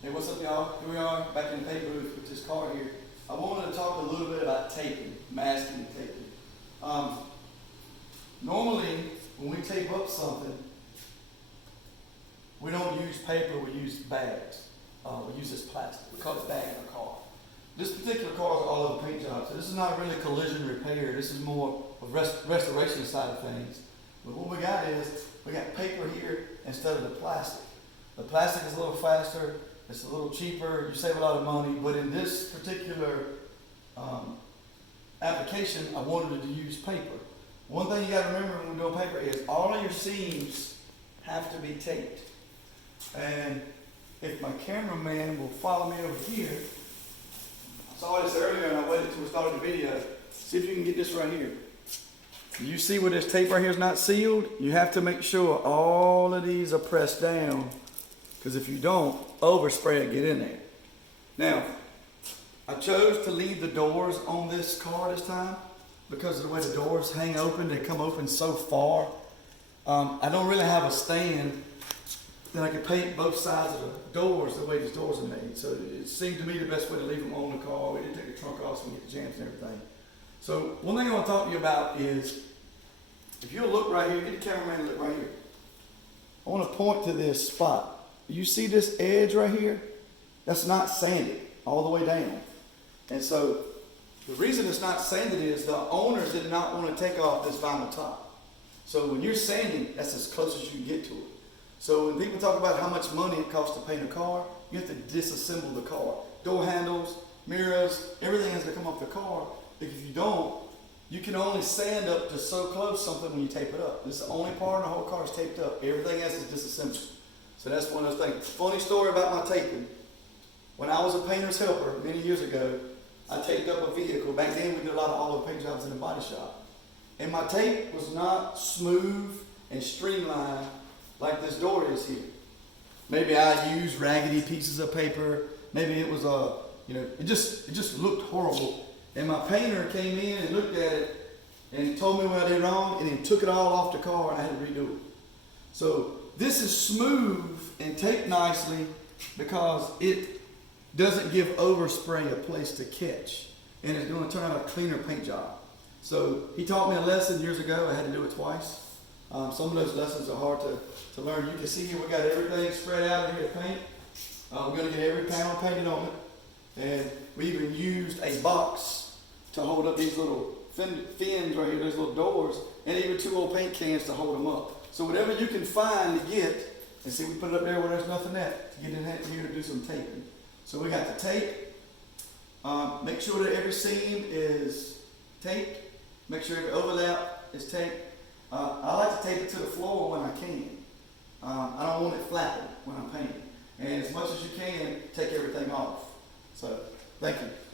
Hey, what's up, y'all? Here we are back in the paint booth with this car here. I wanted to talk a little bit about taping, masking and taping. Normally, when we tape up something, we don't use paper, we use bags. We use this plastic. We call it bag in a car. This particular car is all over paint job, so this is not really collision repair. This is more of restoration side of things. But what we got is, we got paper here instead of the plastic. The plastic is a little faster, it's a little cheaper, you save a lot of money, but in this particular application, I wanted to use paper. One thing you gotta remember when we're doing paper is all of your seams have to be taped. And if my cameraman will follow me over here, I saw this earlier and I waited until we started the video. See if you can get this right here. You see where this tape right here is not sealed? You have to make sure all of these are pressed down, because if you don't, overspray it, get in there. Now, I chose to leave the doors on this car this time because of the way the doors hang open. They come open so far. I don't really have a stand that I can paint both sides of the doors the way these doors are made. So it seemed to me the best way to leave them on the car. We didn't take the trunk off so we can get the jams and everything. So one thing I want to talk to you about is, if you'll look right here, get the cameraman to look right here. I want to point to this spot. You see this edge right here? That's not sanded all the way down. And so the reason it's not sanded is the owners did not want to take off this vinyl top. So when you're sanding, that's as close as you can get to it. So when people talk about how much money it costs to paint a car, you have to disassemble the car. Door handles, mirrors, everything has to come off the car. If you don't, you can only sand up to so close something when you tape it up. This is the only part of the whole car is taped up. Everything else is disassembled. So that's one of those things. Funny story about my taping. When I was a painter's helper many years ago, I taped up a vehicle. Back then we did a lot of all-over paint jobs in the body shop. And my tape was not smooth and streamlined like this door is here. Maybe I used raggedy pieces of paper. Maybe it was it just looked horrible. And my painter came in and looked at it and told me what I did wrong, and then took it all off the car and I had to redo it. So this is smooth and taped nicely because it doesn't give overspray a place to catch, and it's going to turn out a cleaner paint job. So he taught me a lesson years ago. I had to do it twice. Some of those lessons are hard to learn. You can see here we got everything spread out in here to paint. We're going to get every panel painted on it, and we even used a box to hold up these little fins right here, those little doors, and even 2 old paint cans to hold them up. So whatever you can find to get, and see we put it up there where there's nothing at, to get in here to do some taping. So we got the tape. Make sure that every seam is taped. Make sure every overlap is taped. I like to tape it to the floor when I can. I don't want it flapping when I'm painting. And as much as you can, take everything off. So, thank you.